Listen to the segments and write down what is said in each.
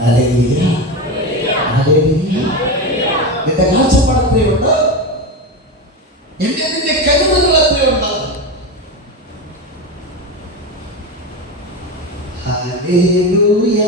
Hallelujah. Hallelujah. നിന്റെ കാഴ്ചപ്പാട് എത്രയുണ്ട് എന്റെ നിന്റെ കരുതലുകൾ എത്രയുണ്ട് ഹല്ലേലൂയ.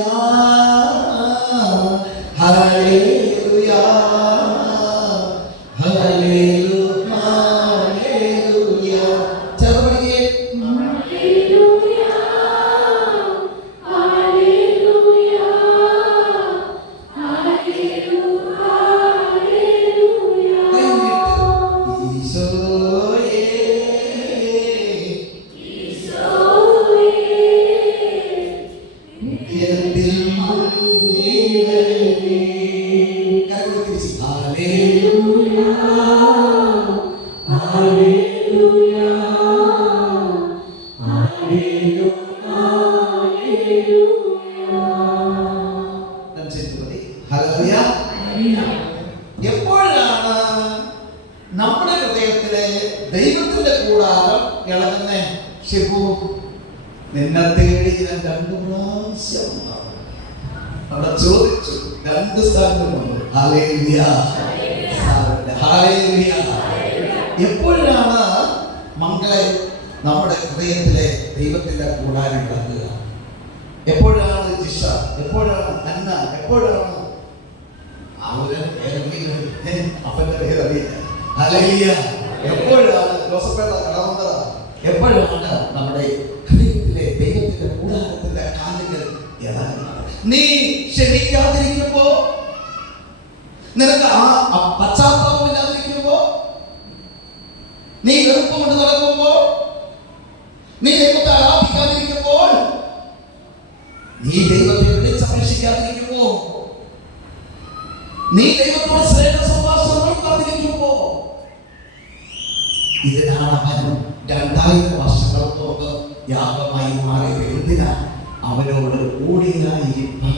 എപ്പോഴാണ് നമ്മുടെ ഹൃദയത്തിലെ ദൈവത്തിന്റെ കൂടാരം ഇളകുന്നേ? ഷിബു നിന്നെ തേടി ഞാൻ രണ്ടു പ്രാവശ്യം. അവിടെ ചോദിച്ചു രണ്ട് സ്ഥലങ്ങളുണ്ട്. എപ്പോഴാണ് മംഗളെ നമ്മുടെ ഹൃദയത്തിലെ ദൈവത്തിന്റെ കൂടാരം ഇളകുക എപ്പോഴാണ് ജിഷ? എപ്പോഴാണ് അന്ന? എപ്പോഴാണ് അവർ അപ്പന്റെ പേര് അറിയില്ല. എപ്പോഴാണ് ജോസഫേട്ട കടവന്തറ? എപ്പോഴാണ് നമ്മുടെ ഹൃദയത്തിലെ ദൈവത്തിന്റെ കൂടാരത്തിന്റെ കാലുകൾ നീ ക്ഷമിക്കാതിരിക്കുമ്പോ നിനക്ക് ആ ദൈവത്തോട് സ്നേഹ സംഭാഷണം നടത്താതിരിക്കുമ്പോ ഇതിനാണ് അവൻ രണ്ടായിരം വർഷങ്ങൾക്ക് യാഗമായി മാറിയത് അവനോട് കൂടിയായിരിക്കാൻ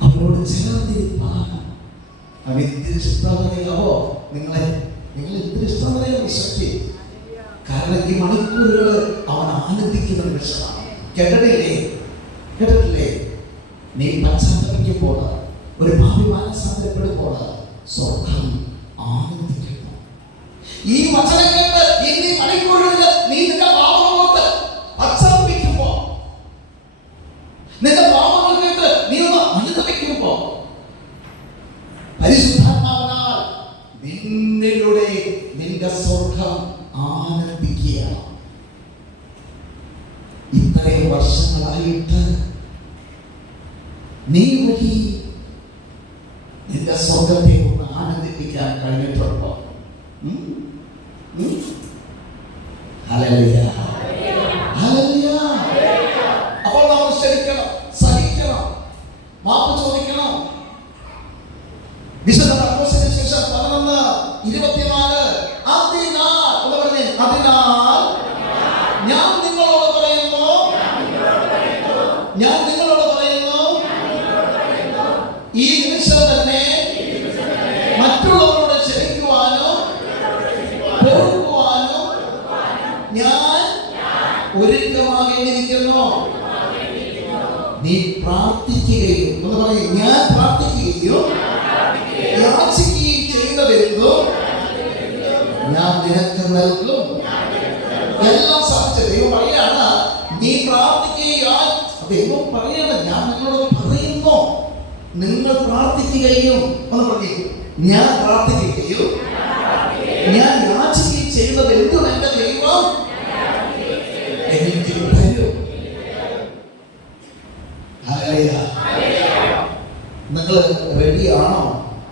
അവനോട് ചേർന്നിരിക്കാൻ അവൻ എന്തിന് ഇഷ്ടമറിയാവോ നിങ്ങളെ നിങ്ങൾ എന്തിന് ഇഷ്ടമറിയാമോ ശക്തി. കാരണം ഈ മണിക്കൂറുകൾ അവൻ ആനന്ദിക്കുന്ന നിമിഷമാണ്. കേട്ടിട്ടില്ലേ നീ പശ്ചാത്തപിക്കുമ്പോൾ ഒരു ഭാവി മാനസാന്തരപ്പെടുമ്പോൾ സ്വർഗം ആനന്ദിക്കുന്നു ഈ God. Hmm? Hmm? Hallelujah. പൊറുക്കുവാനും ഞാൻ ഒരുക്കമാകേണ്ടിയിരിക്കുന്നു നീ പ്രാർത്ഥിക്കുകയും എന്ന് പറയും ഞാൻ പ്രാർത്ഥിക്കുകയും യാചിക്കുകയും ചെയ്യുന്നതെന്തോ ഞാൻ നിനക്ക് നൽകും. എല്ലാം സാധിച്ച. ദൈവം പറയാണ് നീ പ്രാർത്ഥിക്കുകയും ദൈവം പറയാണ് ഞാൻ നിങ്ങളോട് പറയുന്നു. നിങ്ങൾ പ്രാർത്ഥിക്കുകയും എന്ന് പറഞ്ഞു ഞാൻ പ്രാർത്ഥിക്കുകയും ഞാൻ റെഡിയാണോ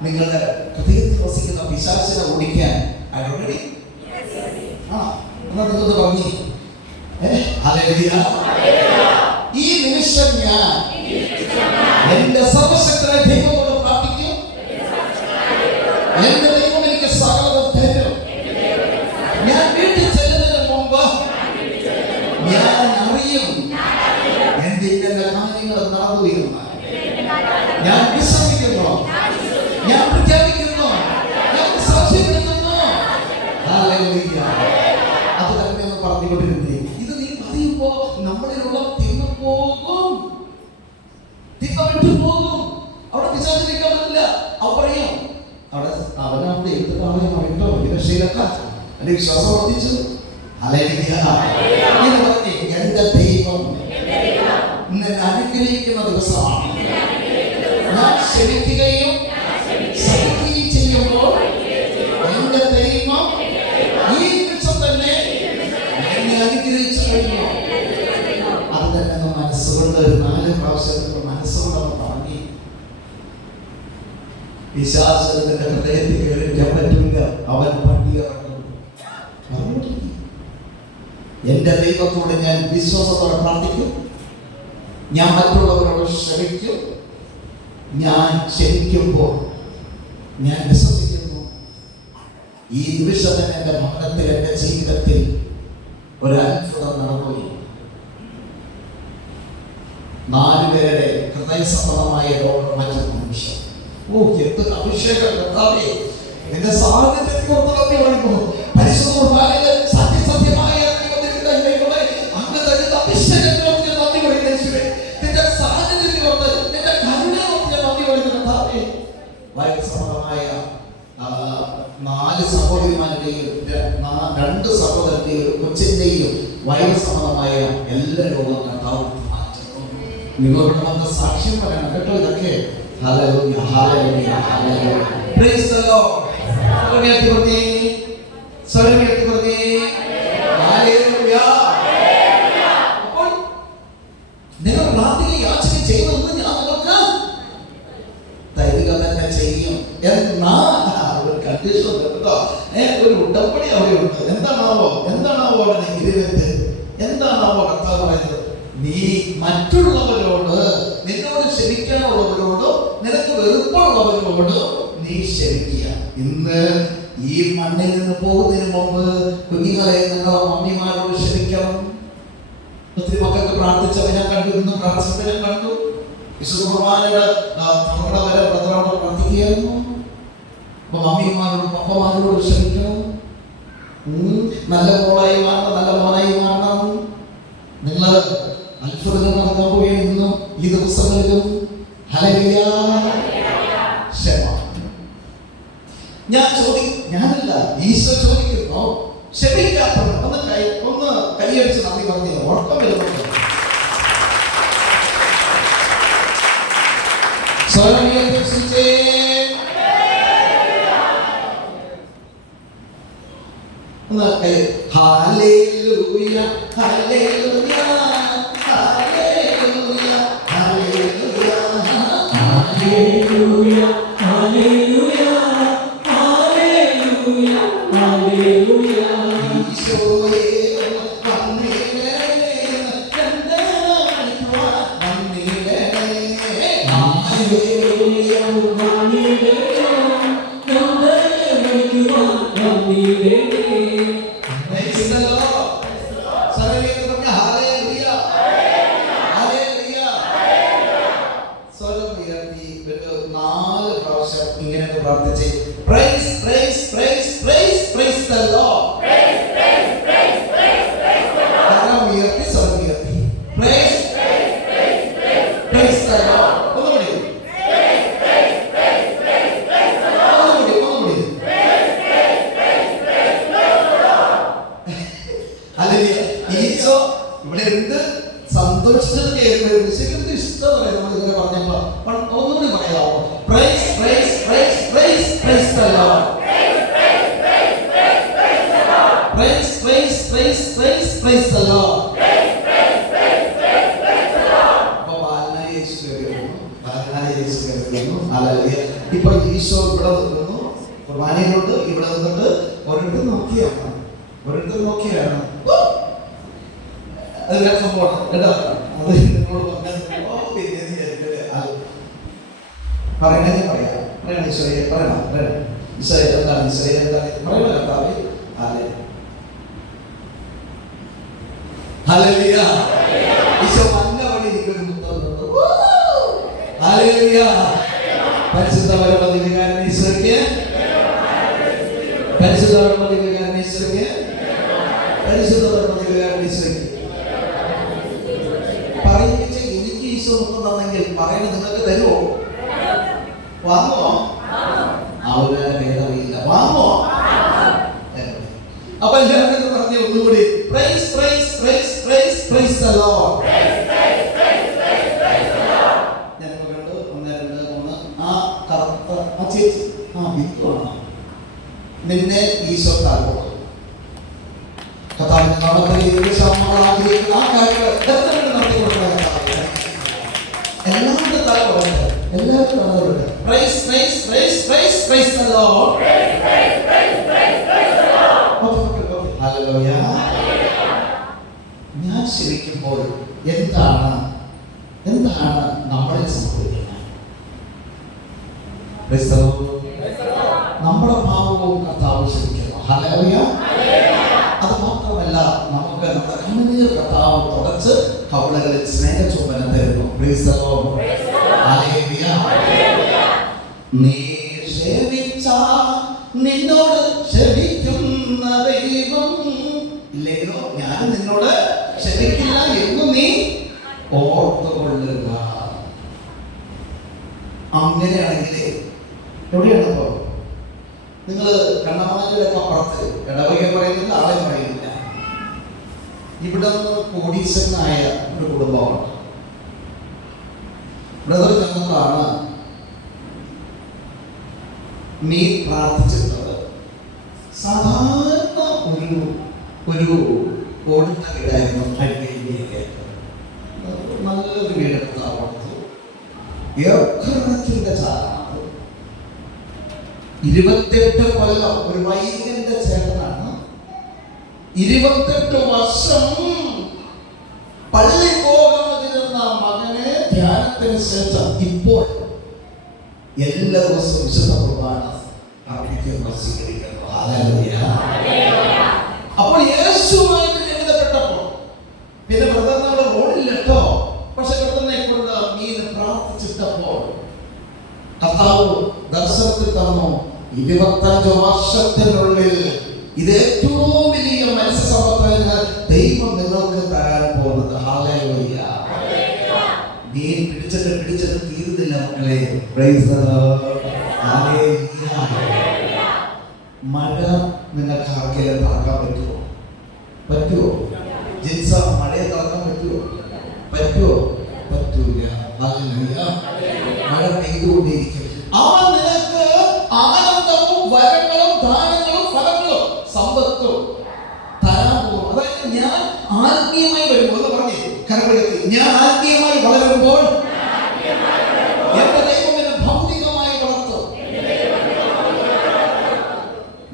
നിങ്ങളുടെ ഹൃദയത്തിൽ വസിക്കുന്ന പിശാചിനെ ഓടിക്കാൻ റെഡി? ആ എന്നാ നിങ്ങളത് പറഞ്ഞു. ഈ നിമിഷം ഞാൻ എന്റെ സർവശക്തനായ ദൈവത്തോട് പ്രാർത്ഥിക്കും എന്റെ ദൈവം എനിക്ക് സകലതും തരും ഞാൻ വീട്ടിൽ ചെല്ലുന്നതിന് മുമ്പ് ഞാൻ അറിയും എന്റെ ഇന്നലെ കാര്യങ്ങൾ നടന്നു എന്ന് ഞാൻ വിശ്രമിക്കുന്നു ഞാൻ പ്രഖ്യാപിക്കുന്നു ഞാൻ സാക്ഷ്യപ്പെടുത്തുന്നു ഹല്ലേലൂയ. അത് തന്നെ ഒന്ന് പറഞ്ഞുകൊണ്ടിരുന്നേ ഇത് നീ പറയുമ്പോ നമ്മളിലുള്ള തിന്നു പോകും തിന്നു എന്റെ വിശ്വാസം വർദ്ധിച്ചു. ഇങ്ങനെ പറഞ്ഞേ, എന്റെ ദൈവം നിന്നെ അനുഗ്രഹിക്കുന്ന ദിവസമാണ്. ഞാൻ ക്ഷമിക്കുകയും സഹിക്കുകയും ചെയ്യുമ്പോൾ എന്റെ ദൈവം ഈ നിമിഷം തന്നെ എന്നെ അനുഗ്രഹിച്ചു കഴിഞ്ഞു. അത് തന്നെ മനസ്സുകൊണ്ട് ഒരു നാല് പ്രാവശ്യം നമ്മൾ മനസ്സുകൊണ്ടൊന്ന് വിശ്വാസത്തിന്റെ ഹൃദയത്തിൽ ദൈവത്തോട് ഞാൻ വിശ്വാസത്തോടെ പ്രാർത്ഥിക്കും. ഞാൻ മറ്റുള്ളവരോട് ശ്രമിക്കും ഞാൻ ക്ഷമിക്കുമ്പോൾ ഞാൻ വിശ്വസിക്കുന്നു. ഈ നിമിഷം തന്നെ എന്റെ ഭവനത്തിൽ എന്റെ ജീവിതത്തിൽ ഒരു അത്ഭുതം നടന്നുപോയി. നാലുപേരുടെ ഹൃദയസമ്മതമായ രോഗം മാറ്റുന്ന നിമിഷം. ഓ എന്ത് അഭിഷേകം കർത്താവേ. നിന്റെ സാന്നിധ്യത്തിൽ നാ- രണ്ട് സഹോദരന്റെയും കൊച്ചിന്റെയും വയസ്സമ്മതമായ എല്ലാ രോഗവും കർത്താവ് മാറ്റുന്നു. വന്ന സാക്ഷ്യം പറയണം കേട്ടോ ഇതൊക്കെ. നിങ്ങൾ പ്രാർത്ഥിക്കുകയും യാചന ചെയ്യുന്നത് ഞാൻ നിങ്ങൾക്ക് തരിക തന്നെ ചെയ്യും. എന്നാൽ കണ്ടീഷൻ കേട്ടോ ഒരു ഉടമ്പടി അവിടെയുണ്ട്. എന്താണാവോ? എന്താണാവോ അവിടെ എഗ്രിമെന്റ് എന്താണാവോ കർത്താവ് പറയുന്നത്? നീ മറ്റുള്ളവരോട് നിന്നോട് ക്ഷമിക്കാനുള്ളവരോട് നിനക്ക് വെറുപ്പുള്ളവരോട് നീ ക്ഷമിക്കുക. ഇന്ന് ഈ മണ്ണിൽ നിന്ന് പോകുന്നതിന് മുമ്പ് കുഞ്ഞുങ്ങളെ നിങ്ങളെ മമ്മിമാരോട് ക്ഷമിക്കണം. ഒത്തിരി മക്കൾക്ക് പ്രാർത്ഥിച്ചവ ഞാൻ കണ്ടു ഇന്ന് പ്രാർത്ഥിച്ചവരെ കണ്ടു. വിശുദ്ധ കുർബാനയുടെ തങ്ങളുടെ വരെ ബ്രദറോട് പ്രാർത്ഥിക്കുകയായിരുന്നു. അപ്പൊ മമ്മിമാരോടും പപ്പമാരോട് ക്ഷമിക്കണം നല്ല മോളായി മാറണം നല്ല മോനായി മാറണം നിങ്ങൾ അത്ഭുതങ്ങൾ നടക്കാൻ പോയി ഇന്നും ഈ ഹല്ലേലൂയ. ക്ഷമ ഞാൻ ചോദി ഞാനല്ല ഈശോ ചോദിക്കുന്നു ക്ഷമിക്കാത്തവർ ഒന്ന് കൈ ഒന്ന് കൈയടിച്ച് നന്ദി പറഞ്ഞില്ല ഉറക്കം വരുന്നുണ്ട് സ്വരം ഉയർത്തി സ്തുതിച്ചേ. ഒന്ന് കൈ ഹല്ലേലൂയ ഹല്ലേലൂയ കുർബാനയിലോട്ട് ഇവിടെ നിന്നിട്ട് ഒരിടത്ത് നോക്കിയാണ് ഒരിടത്ത് നോക്കിയാണ് അത്. പരിശുദ്ധ പരമദിവ്യകാരൻ ഈശോയ്ക്ക് പരിശുദ്ധ പരമദിവ്യകാരൻ ഈശോയ്ക്ക് പറയുക എനിക്ക് ഈശോ മുത്തം തന്നെങ്കിൽ നിങ്ങൾക്ക് തരുമോ വാങ്ങുമോ അവരുടെ ഭേദമില്ല വാങ്ങുമോ അപ്പൊ നിന്നെ ഈശോ താഴ്ന്നു കഥാവിന്റെ നാമത്തിൽ ഏകദേശം നമ്മൾ ആഗ്രഹിക്കുന്ന ആ കാര്യങ്ങൾ എത്ര നടത്തി കർത്താവേ. എല്ലാവരുടെ താഴ്ന്നു എല്ലാവരും താഴ്ന്നു praise praise praise praise praise hallelujah ഞാൻ ശരിക്കുമ്പോൾ എന്താണ് എന്താണ് നമ്മളെ സംഭവിക്കുന്നത്. നമ്മുടെ ഭാവവും കർത്താവ് ശ്രമിക്കുന്നു ഹല്ലേലൂയ. അത് മാത്രമല്ല നമുക്ക് നമ്മുടെ കണ്ണുനീർ കർത്താവ് തുടച്ച് കവളകളിൽ സ്നേഹചുംബനം തരുന്നു. നീ ഇവിടെ കോടീശ്വരനായ ഒരു കുടുംബമാണ്. ബ്രദർ ഞങ്ങളാണ് നീ പ്രാർത്ഥിച്ചിരുന്നത്. സാധാരണ ഒരു ഒരു ഓടുന്ന വീടായിരുന്നു ഹരികയിലേക്ക് നല്ലൊരു വീടെടുത്ത് അവിടുത്തെ ഏക്കറിന്റെ ചാലാണ് ഇരുപത്തെട്ട് കൊല്ലം ഒരു വൈദ്യന്റെ ചേട്ടനാണ് ഇരുപത്തെട്ട് വർഷം പള്ളി പോകാതിരുന്ന മകനെ ധ്യാനത്തിന് ശേഷം ഇപ്പോൾ എല്ലാ ദിവസവും വിശുദ്ധ കുർബാന അർപ്പിക്കുന്ന സ്വീകരിക്കുന്നു. അപ്പോൾ യേശുമായിട്ട് ലളിതപ്പെട്ടപ്പോൾ പിന്നെ ബ്രദറിനോട് റോഡില്ലട്ടോ പക്ഷെ ബ്രദറിനെ കൊണ്ട് മീൻ പ്രാർത്ഥിച്ചിട്ടപ്പോൾ കർത്താവ് ദർശനത്തിൽ തന്നു ഇരുപത്തഞ്ച് വർഷത്തിനുള്ളിൽ ഇത് ഏറ്റവും Hallelujah. മഴ നിങ്ങൾക്ക് ആർക്കെല്ലാം താക്കാൻ പറ്റുമോ പറ്റുമോ ജിൻസ മഴയെ താക്കാൻ പറ്റുമോ പറ്റുമോ പറ്റൂല. മഴ പെയ്തുകൊണ്ടിരിക്കും. അവൻ നിനക്ക് ആനന്ദവും വരങ്ങളും ദാനങ്ങളും ഫലങ്ങളും സമ്പത്തും തരാൻ ഞാൻ ആത്മീയമായി വരുമ്പോൾ എന്ന് പറഞ്ഞേ കരപ്പെടുത്തി ഞാൻ ആത്മീയമായി വളരുമ്പോൾ എന്റെ ദൈവം എന്നെ ഭൗതികമായി വളർത്തും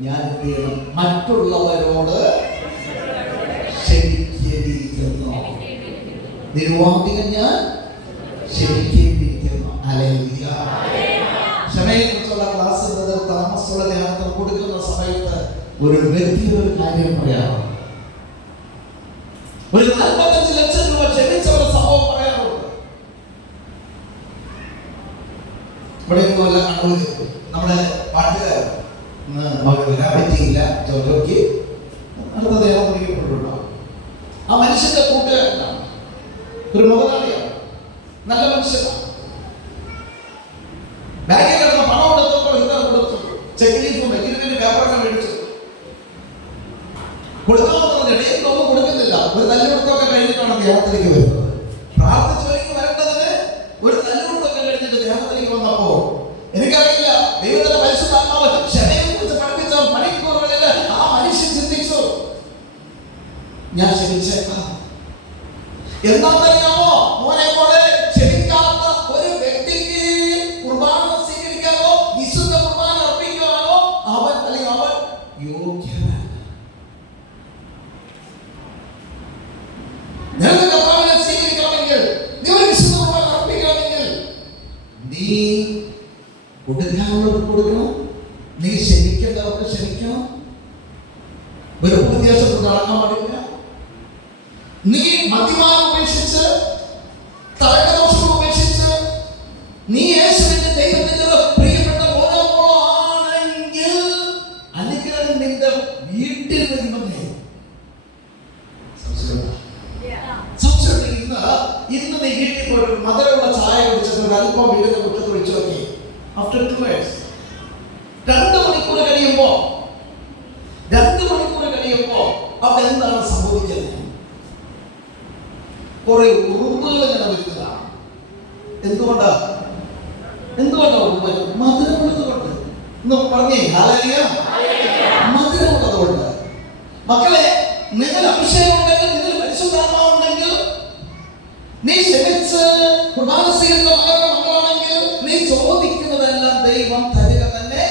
ഞാൻ എന്ത് ചെയ്യണം. മറ്റുള്ളവരോട് ക്ഷമിക്കേണ്ടിയിരിക്കുന്നു. നിരുവാദികൻ ഞാൻ ക്ഷമിക്കേണ്ടിയിരിക്കുന്നു. അലയില്ല. ക്ഷമയെക്കുറിച്ചുള്ള ക്ലാസ് ബ്രദർ താമസമുള്ള ധ്യാനത്തിൽ കൊടുക്കുന്ന സമയത്ത് ഒരു വ്യക്തി ഒരു കാര്യം പറയാറുണ്ട് ഒരു നാൽപ്പത്തഞ്ച് ലക്ഷം രൂപ ക്ഷമിച്ച ഒരു സംഭവം പറയാറുണ്ട്. ഇവിടെ ഒന്നുമല്ല കണ്ണൂര് നമ്മുടെ അവർക്ക് വരാൻ പറ്റിയില്ല ചോദിക്ക് അടുത്ത ദേഹം മുറിക്കപ്പെട്ടിട്ടുണ്ടോ ആ മനുഷ്യന്റെ കൂട്ടുകാരനാണ് ഒരു മുതലാളിയാണ് നല്ല മനുഷ്യനാണ് ബാങ്കിൽ കിടന്ന പണം കൊടുത്തപ്പോൾ ഇന്നലെ കൊടുത്തു. ചെക്ക് ലീഫും എഗ്രിമെന്റ് പേപ്പറൊക്കെ മേടിച്ചു. കൊടുക്കാമെന്നുള്ളത് ഇടയിൽ ഒന്നും കൊടുക്കുന്നില്ല. ഒരു തല്ലുകൊടുത്തൊക്കെ കഴിഞ്ഞിട്ടാണ് ദേഹത്തിലേക്ക് വരുന്നത് പ്രാർത്ഥിച്ചവർക്ക് വരേണ്ടതിന് ഒരു തല്ലുകൊടുത്തൊക്കെ കഴിഞ്ഞിട്ട് ദേഹത്തിലേക്ക് വന്നപ്പോ എനിക്കറിയില്ല ദൈവത്തിന്റെ പരിശുദ്ധാത്മാവ് ക്ഷമയെ കുറിച്ച് പഠിപ്പിച്ച മണിക്കൂറുകളിൽ ആ മനുഷ്യൻ ചിന്തിച്ചു ഞാൻ ക്ഷമിച്ചേക്കാം എന്താണെന്നറിയാമോ? മോനെ പോലെ ക്ഷമിക്കാത്ത ഒരു വ്യക്തിക്ക് കുർബാന സ്വീകരിക്കാനോ വിശുദ്ധ കുർബാന അർപ്പിക്കാനോ അവൻ അല്ലെങ്കിൽ നിനക്ക് കർത്താവിനെ സ്വീകരിക്കണമെങ്കിൽ നീ ഒരു വിശുദ്ധ നീ നീ വ്യത്യാസം നടക്കാൻ പാടില്ല. നീ മദ്യപാനം ഉപേക്ഷിച്ച് തലകദോഷം ഉപേക്ഷിച്ച് നീ യേശുവിന്റെ ദൈവത്തിന്റെ രണ്ട് മണിക്കൂർ കഴിയുമ്പോ രണ്ട് മണിക്കൂർ കഴിയുമ്പോ അവിടെ എന്താണ് സംഭവിക്കുന്നത്? കുറെ ഉറുമ്പുകൾ ഇങ്ങനെ വരുന്നതാണ് എന്തുകൊണ്ടാ? എന്തുകൊണ്ടാ ഉറുമ്പ്? മധുരമുള്ളത് കൊണ്ട് എന്ന് പറഞ്ഞേ ഹാലലിയ മധുരമുള്ളത് കൊണ്ട് മക്കളെ നിങ്ങൾ അഭിഷേകം ഉണ്ടെങ്കിൽ നിങ്ങൾ പരിശുദ്ധാത്മാവുണ്ടെങ്കിൽ നീ ക്ഷമിച്ച് കുർബാന മക്കളാണെങ്കിൽ നീ ചോദിക്കുന്നതെല്ലാം ദൈവം തരിക തന്നെ.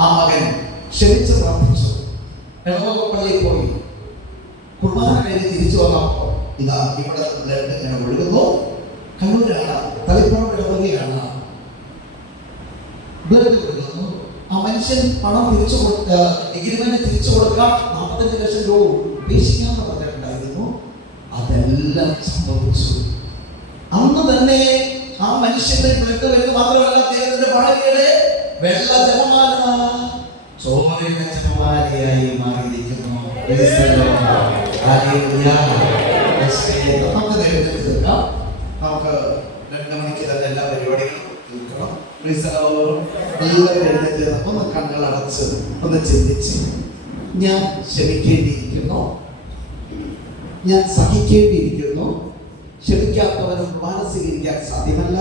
ആ മകൻ ക്ഷമിച്ച് പ്രാർത്ഥിച്ചു ഇടവകപ്പള്ളിയിൽ പോയി കുർബാന കഴിഞ്ഞ് തിരിച്ചു വന്നപ്പോൾ ഇതാ ഇവിടെ ബ്ലഡ് ഇങ്ങനെ ഒഴുകുന്നു. കണ്ണൂരാണ് തലപ്പുറം ഇടവകയാണ് ബ്ലഡ് കൊടുക്കുന്നു ആ മനുഷ്യൻ പണം തിരിച്ചു കൊടുക്ക എഗ്രിമെന്റ് തിരിച്ചു കൊടുക്കാം നാൽപ്പത്തഞ്ച് ലക്ഷം രൂപ ഉപേക്ഷിക്കാമെന്ന് പറഞ്ഞിട്ടുണ്ടായിരുന്നു. അതെല്ലാം സംഭവിച്ചു. അന്ന് തന്നെ ആ മനുഷ്യന്റെ ബ്ലഡ് വരുന്നത് മാത്രമല്ല അദ്ദേഹത്തിന്റെ ഭാര്യയുടെ വെള്ള ജപമാല ചോരയുടെ ജപമാലയായി മാറിയിരിക്കുന്നു നമുക്ക് രണ്ട് മണിക്ക് തന്നെ എല്ലാ പരിപാടികളും ഒന്ന് കണ്ണുകൾ അടച്ച് ഒന്ന് ചിന്തിച്ച് ഞാൻ ക്ഷമിക്കേണ്ടിയിരിക്കുന്നു. ഞാൻ സഹിക്കേണ്ടിയിരിക്കുന്നു. ക്ഷമിക്കാത്തവനും മാനസികരിക്കാൻ സാധ്യമല്ല.